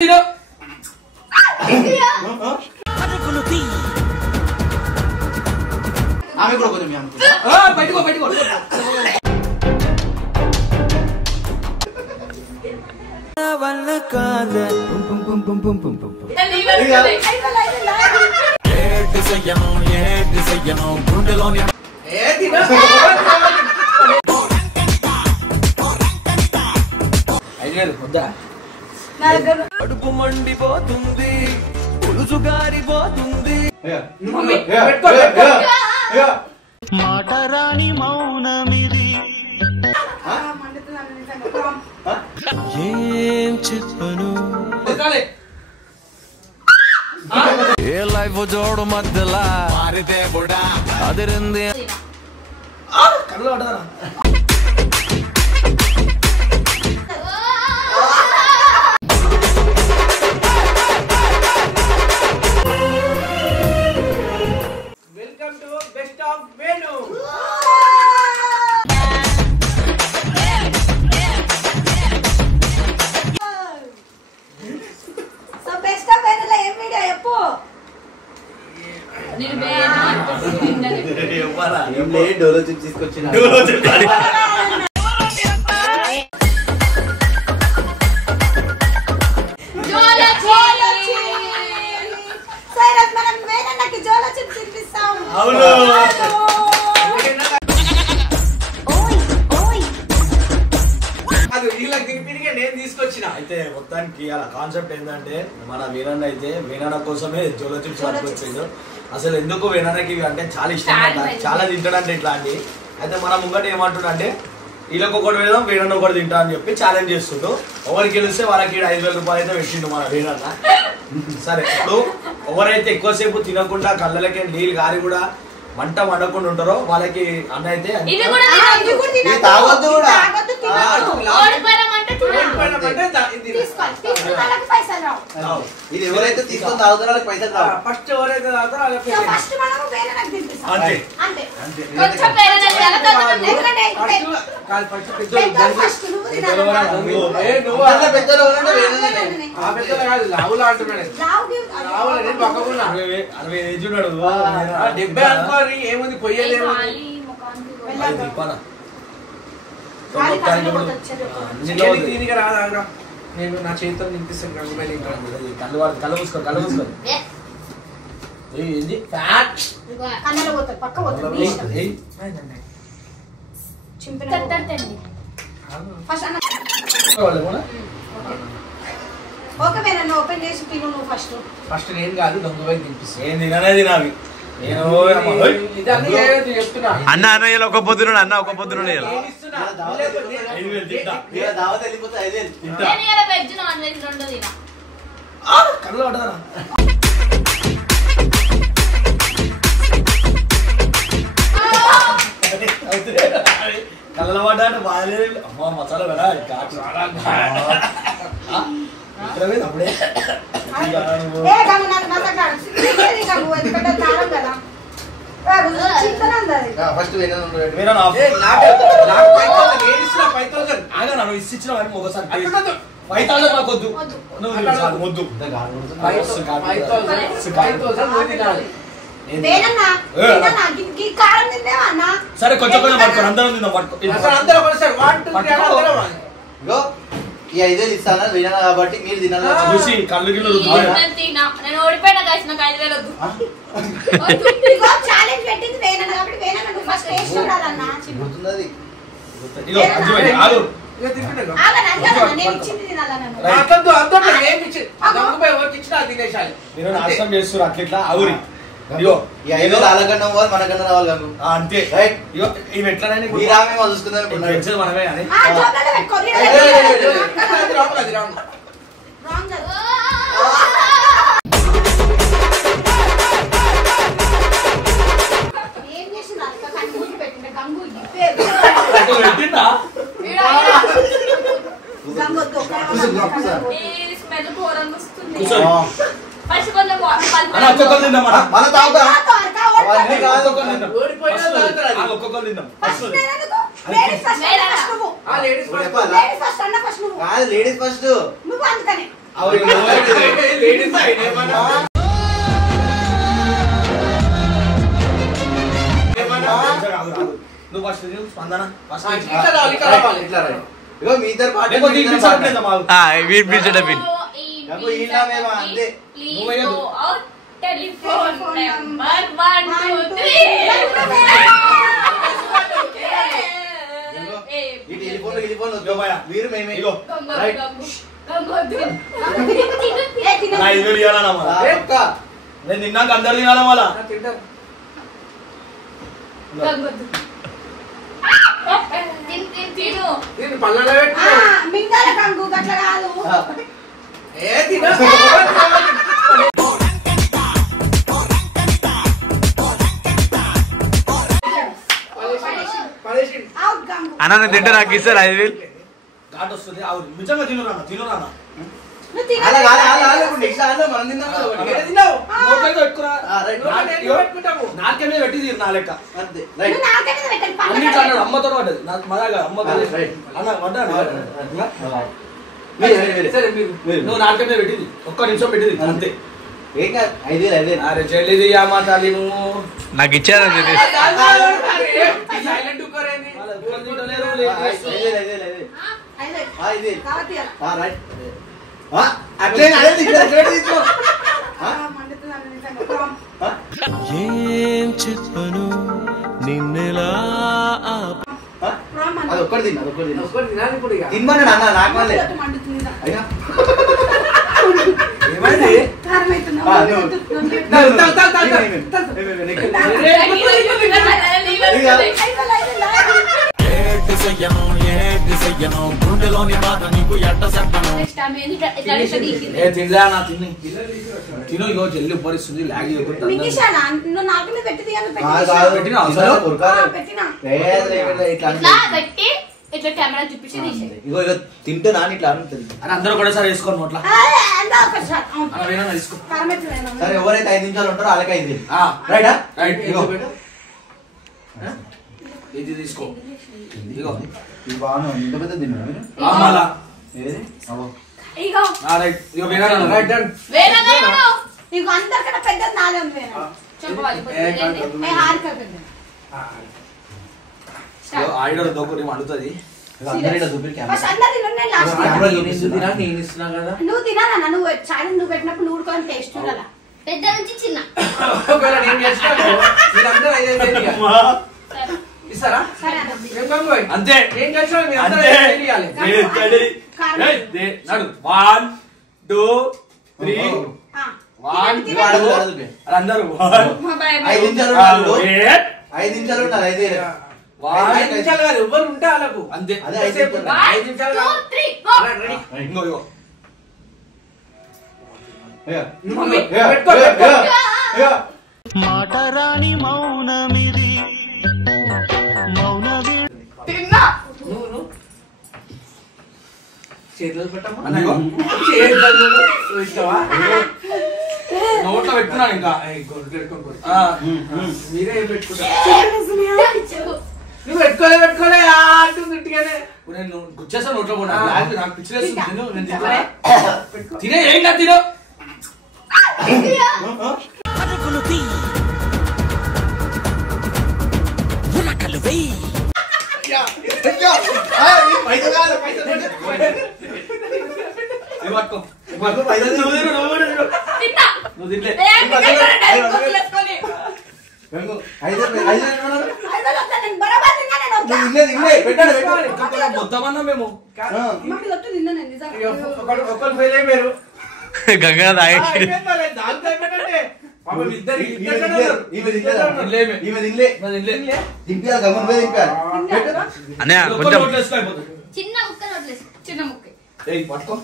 ఆమె కూడా కొంచెం బయటకో బయటకో అడుపు మండిపోతుంది పులుసు గారిపోతుంది మాటరాని మౌనమిది ఏం చెప్పను ఏ లైఫ్ జోడు మధ్యలా మారితే బుడా అదిరింది కళ్ళు పడతారా డోలో చిప్స్ తీసుకొచ్చిన నేను తీసుకొచ్చిన అయితే మొత్తానికి అలా కాన్సెప్ట్ ఏంటంటే మన వీరన్న అయితే వీరన్న కోసమే జోలో చిప్స్ పట్టుకొచ్చిండు. అసలు ఎందుకు వీరన్నకి అంటే చాలా ఇష్టం, చాలా తింటాడంటే ఇట్లాంటి. అయితే మన ముంగట ఏమంటున్నా అంటే వీళ్ళకి ఒకటి వేద్దాం వీరన్న ఒకటి తింటా అని చెప్పి ఛాలెంజ్ చేస్తుండు. ఎవరికి గెలిస్తే వాళ్ళకి 5,000 రూపాయలు అయితే పెట్టిండు మన వీరన్న. సరే ఇప్పుడు ఎవరైతే ఎక్కువసేపు తినకుండా కళ్ళలకి నీళ్ళు గారి కూడా వంట వండకుండా ఉంటారో వాళ్ళకి అన్న అయితే ఇది ఎవరైతే తీసుకొని తాగుతారో వాళ్ళకి పైసలు రావు. ఫస్ట్ ఎవరైతే తాగుతారో వాళ్ళకి ఏముంది పొయ్యేదేమో రాదా నేను నా చేతితో నింపిస్తాను. కళ్ళు మూసుకో కళ్ళు మూసుకో ఏంది ఫ్యాట్ ఫస్ట్ నేను కాదు దొంగ పోయి తినిపిస్తాను. ఏం తిననేది నావి అన్న అన్న ఒక పొద్దున అన్న ఒక పొద్దున కళ్ళు పడతారా కళ్ళ పడ్డాడు బాగాలేదు. అమ్మ మసాలా కదా అప్పుడే ఫస్ట్ ఇచ్చిన ఒకసారి 5,000 నాకు వద్దు. సరే కొంచెం కొంచెం పట్టుకో అందరం తిందాం పట్టుకో ఈ 5,000 ఇస్తాను వినాలి కాబట్టి మీరు తినాలి. చూసి కళ్ళు గిళ్ళు నాశనం చేస్తారు అట్లా అవురి మనకన్నా రావాలి అంతే. ఇవి ఎట్లనైనా చూసుకుందాం మనమే అని నువ్వు ఫస్ట్ స్పందన ఇగో మీ ఇద్దరు పాట టెలిఫోన్ నెంబర్ 1 2 3 మీరు మేమే నేను తిన్నాక అందరు తినాలా మళ్ళా పళ్ళలో పెట్టు మింగాల కంగు గట్ల కాదు ఏ తిను అన్న నేను తింటే నాకు ఇస్తారు 5,000 ఘాట్ వస్తుంది నిజంగా తినురానా అలా కాదు ఇప్పుడు నెక్స్ట్ ఆలో మనం తిన్నాం కదా ఒకటి తిన్నావు నోట్లోకి పెట్టుకురా పెట్టుకుంటాము నాకేమే పెట్టి తీరు నా లెక్క అంతే రైట్ అన్నింటి అన్నాడు అమ్మతో పడ్డది నాకు మదాగా అమ్మతో అన్న పడ్డాడు సరే మీరు నువ్వు నాకేమే పెట్టింది ఒక్క నిమిషం పెట్టింది అంతే ఏం కాదు 5,000 అరే చెల్లిది ఆ మాట్లాడి నువ్వు నాకు ఇచ్చారని చెప్పి సైలెంట్ కుక్కరేంది 5,000 రైట్ అట్లే అదే తీసుకో ఏం చెప్పను నిన్నెలా అది ఒక్కటి తిన్నా తిన్నాను అన్న నాకు వాళ్ళే అయినా ఏమైంది గుండెలోని బాధ నీకు ఎట్ట చెప్పను తినలే నా తిను ఇగో చెల్లి ఉపరిస్తుంది లాగ్ ఇట్లా కెమెరా చూపించి ఇగో ఇగో తింటే నాని ఇట్లా అనుకుంటుంది అని అందరూ కూడా సార్ వేసుకోండి నోట్లా తీసుకో సరే ఎవరైతే 5 నిమిషాలు ఉంటారో వాళ్ళకి 5,000 రైటా రైట్ ఇగో ఇది తీసుకో ఇగో ఇది బాగా ఇంత పెద్ద తిన్నా మీరు మళ్ళా ఏది ఇగో రైట్ ఇగో వేరే రైట్ డన్ ఇగో అందరికన్నా పెద్దది నాదే ఉంది చెప్పవాలి ఆయిడర్ దొక్కని మండుతుంది నువ్వు తినాలన్నా నువ్వు ఛానల్ నువ్వు పెట్టినప్పుడు నువ్వు కూడా టేస్ట్ చూడాలా పెద్ద నుంచి చిన్న ఇస్తారా అంతే ఏం చేసినా మీరు అందరూ నడు 1 2 3 అందరూ 5 నిమిషాలు 5 నిమిషాలు ఉండాలి 5 నిమిషాలు కాదు ఎవరు ఉంటే వాళ్ళకు అంతే అదే 5 నిమిషాలు 2 3 ఇంకో ఇగో మాట రాని మౌనమిది మౌనవి తిన్నా నువ్వు చేతులు పెట్టమ్మా అన్నయ్య నోట్లో పెట్టుకున్నాను ఇంకా మీరే ఏం పెట్టుకుంటారు నువ్వు పెట్టుకోలే అంటుంది ఇంటికనే నేను గుచ్చేసా నోట్లో పోనా నాకు పిచ్చిలేస్తుంది తినే ఏం కాదు తిను పరుగులు తీ ఉరకలు వెయ్యి నువ్వు తినలే మొత్తమన్నా మేము గంగా తాగేసి అన్నయ్య కొంచెం చిన్న ముక్క వదిలేసి చిన్న ముక్క పట్టుకో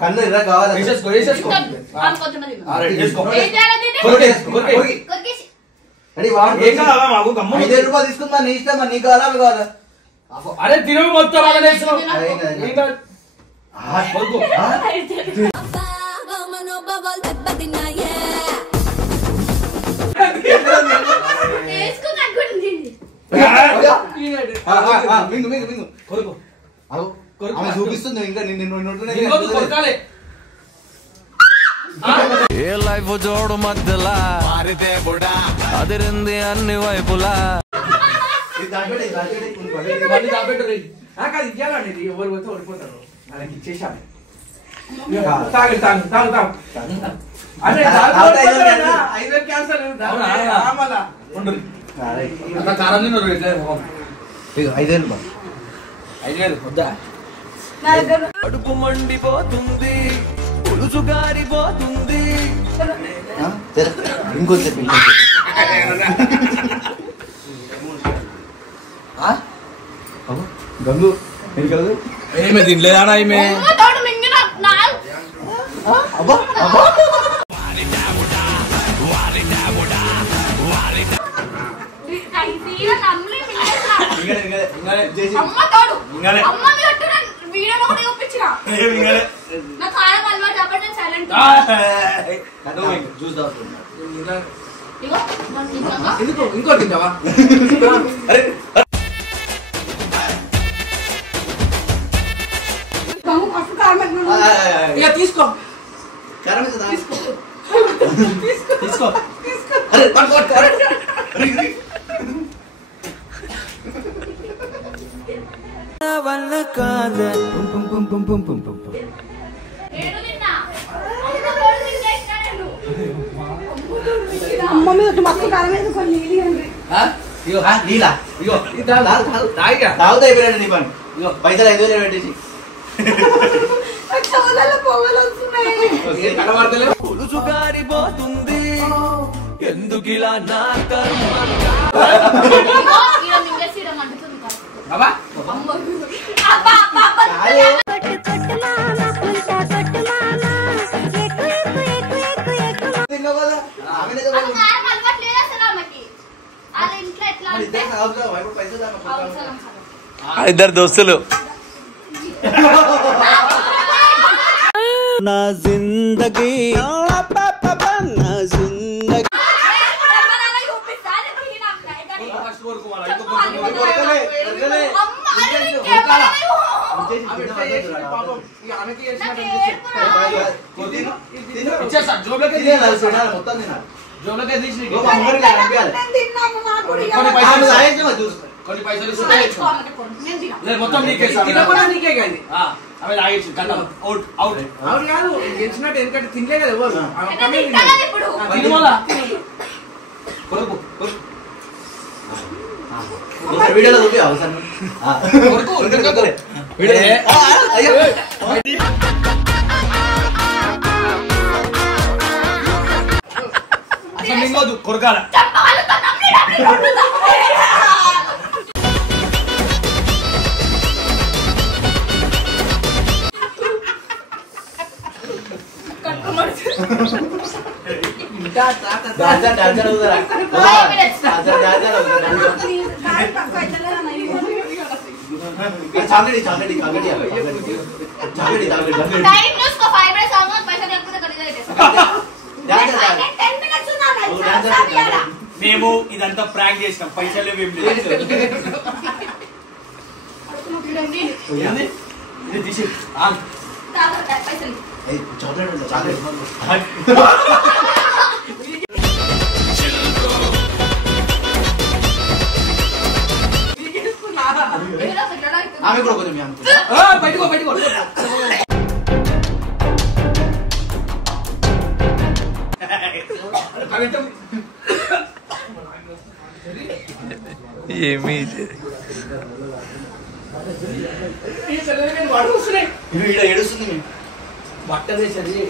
కన్ను ఎర్ర కావాలి వేసేసుకో వేసేసుకో ₹5 తీసుకుందా నీ ఇష్టం నీకు కావాలా మీకు కావాలా అరే తిరుగు మొత్తం ఆమె చూపిస్తుంది ఇంకా కొరకాలి. ఏ లైఫ్ జోడు మధ్యలా మారితే బుడా అదిరింది అన్ని వైపులా. ఇవన్నీ దాపెట్టు రేయ్. కాదు ఇయ్యాలండి, ఇది ఎవరు పోతే ఓడిపోతారు. వాళ్ళకి ఇచ్చేసాను. తాగు తాగు తాగు తాగు. అరే ఐదు క్యాన్సర్ రామలా ఉండు. కారం తిన్నారు ఇట్లా 5,000 బా. 5,000 వద్దా? అడుపు మండిపోతుంది, పులుసు గారిపోతుంది. ఇంకొంచెం గంగు ఏమే తినలేదా ఈమె? అబ్బా అబ్బా ఇంకో తింటావా? ఇక తీసుకో తీసుకో. వల్ల కాదా అమ్మ మీద మస్తు కాలం మీద కొన్ని నీలా ఇగో తాగుతా అయిపోయాడు నీ పని. ఇగో పైసలు 5,000 పెట్టేసి పులుసు గారిపోతుంది, ఎందుకిలా నా కర్మ. బాబా ఇద్దరు దోస్తులు. నా జిందగీ నా జిందగీ జోబులకే తీసి కొన్ని పైసలు మొత్తం నీకే నీకే కాదు. అవి లాగేసి అవుట్ అవుట్ అవుట్ కాదు గెలిచినట్టు. ఎందుకంటే తినలే కదా ఎవరు. వీడియోలో చూపి అవసరం కొరకాల. చాకడి మేము ఇదంతా ప్రాంక్ చేసినాం, పైసలు తీసి ఆమె కూడా కొంచెం బయటకో బయటకో. ఏమి ఏడుస్తుంది బట్టనే చదివి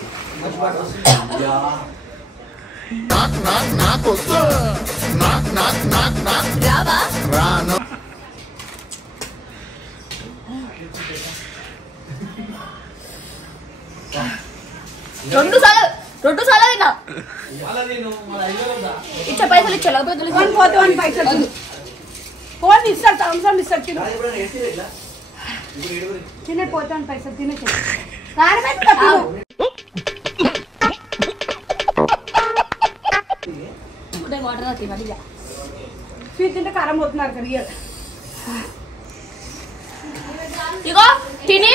రెండు సార్లు తిన్నా. ఇచ్చే పైసలు ఇచ్చా పోతే వాడిని పైసలు ఫోన్ ఇస్తాడు సంవత్సరం ఇస్తాడు తినే పోతే వాడిని పైసలు తినేసి స్వీట్ తింటే కారం పోతున్నారు కదా. ఇగో తిని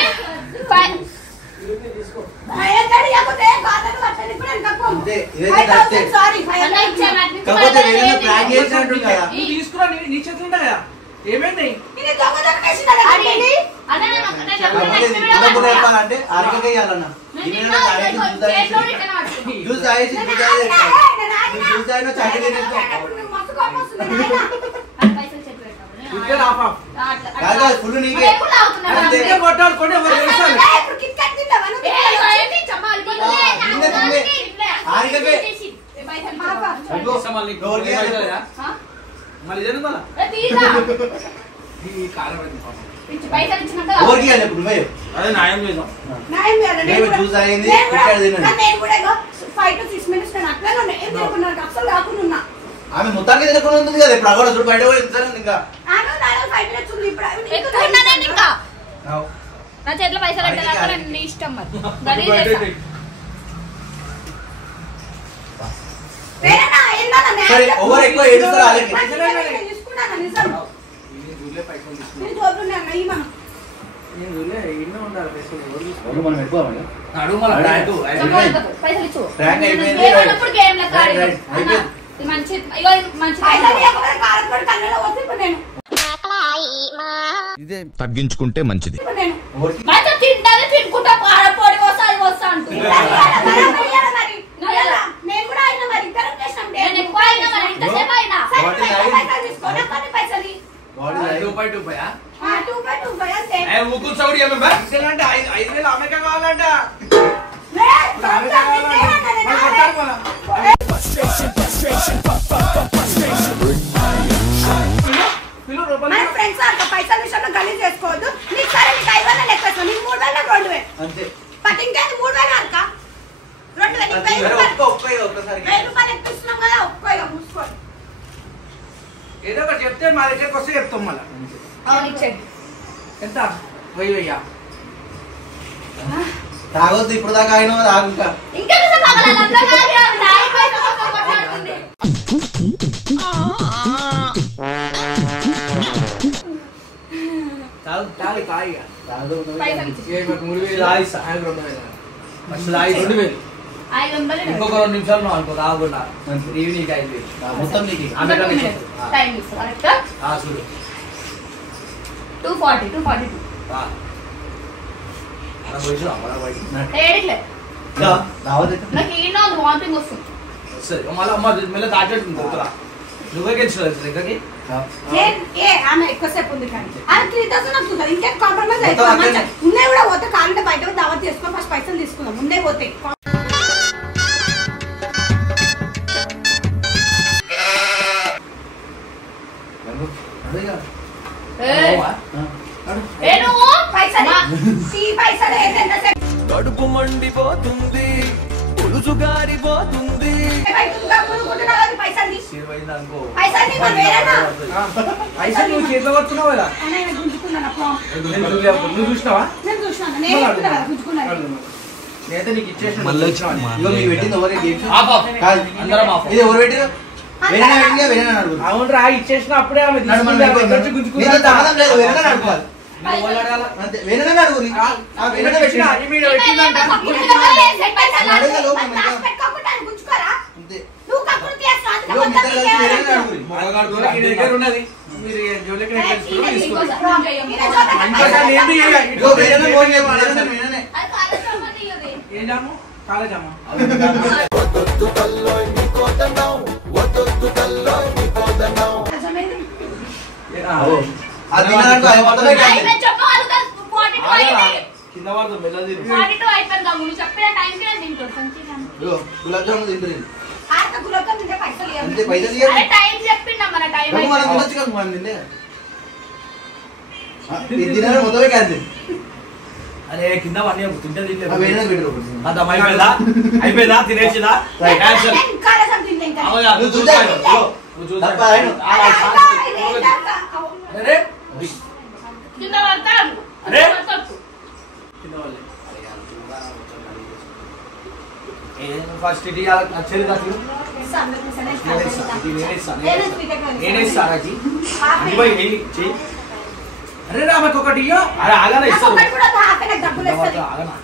తీసుకురా నీ చేతులు ఉంటాయి కదా ఏమైంది అంటే ఆర్కే ఇవ్వాలన్నా జ్యూస్ తాగేసి జ్యూస్ తాగిన చాయ్ ఫుల్ నీకే కొట్టాడుకోండి మళ్ళీ అదే న్యాయం చేద్దాం. 5 to 6 minutes ఆమె మొత్తానికి తినకుండా ఉంటుంది కదా ఇప్పుడు అక్కడ చూడు బయట ఇంకా నా చేతిలో పైసలు పెట్టాలంటే నీ ఇష్టం మరి ఓవర్ ఎక్కువ ఏడుస్తారు అలాగే ఇదే తగ్గించుకుంటే మంచిది. తింటానే తినుకుంటా పొడి వస్తా అది వస్తా అంటుంది అంటే 5,000 అమెరికా కావాలంట పైసలు విషయంలో గలీజ్ చేసుకోవద్దు. నీకు సరే నీకు 5,000 లెక్క నీకు 3,000 2,000 పట్టి ఇంకేది 3,000 అరక 2,000 ఎక్కిస్తున్నాం కదా ఒక్కగా మూసుకోండి. ఏదో ఒకటి చెప్తే మా దగ్గరకు వస్తే చెప్తాం మళ్ళా ఎంత 1000 తాగొద్దు ఇప్పుడు దాకా ఆయన తాగు ఇంకా ఇంకొక 2 నిమిషాలు అనుకో రాకుండా ఈవినింగ్ 5,000 మొత్తం నీకు 240 నాకు ఏమో వామిటింగ్ వస్తుంది. మళ్ళీ దాటేట్టు నువ్వే గెలిచిన దగ్గరికి ఆమె ఎక్కువసేపు ఉంది కానీ అది 3,000 వస్తుంది. ఇంకేం కాంప్రమైజ్ అవుతాం. ముందే కూడా పోతే కావాలంటే బయట దావత్ చేసుకొని ఫస్ట్ పైసలు తీసుకుందాం. ముందే పోతే కడుపు మండిపోతుంది, పులుసు గారిపోతుంది. పైసలు నువ్వు చేతిలో పట్టుకున్నావు కదా నువ్వు చూసినావా నేత నీకు ఇచ్చేసిన పెట్టింది ఇది ఎవరు పెట్టిన అవును రా ఇచ్చేసిన అప్పుడే ఆమె ఉన్నది ఏమో కాలేజమ్మా కింద వాళ్ళు మెల్లది గులాబ్ జామున్ తింటుంది మొత్తమే కాదు అరే కింద వాడిని తింటే అయిపోయిందా తినేసిందా ఫస్ట్ అరే రామకు ఒకటి ఇయ్యో. అరే ఆగనా నాకు ఇస్తారు ఒకటి కూడా హాఫ్ నాకు డబ్బులు ఇస్తుంది ఆగనా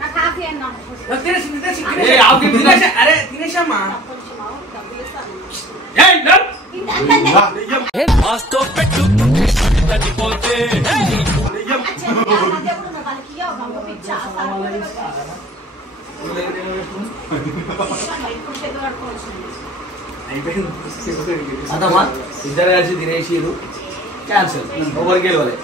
నాకు హాఫ్ అన్నా ఏ, ఆకు తినేసే. అరే తినేసమ్మా. డబ్బులు ఇస్తాను ఏయ్, లే. అదమ్మా ఇద్దరు కలిసి తినేసిరు క్యాన్సిల్ ఎవరికి వెళ్ళలే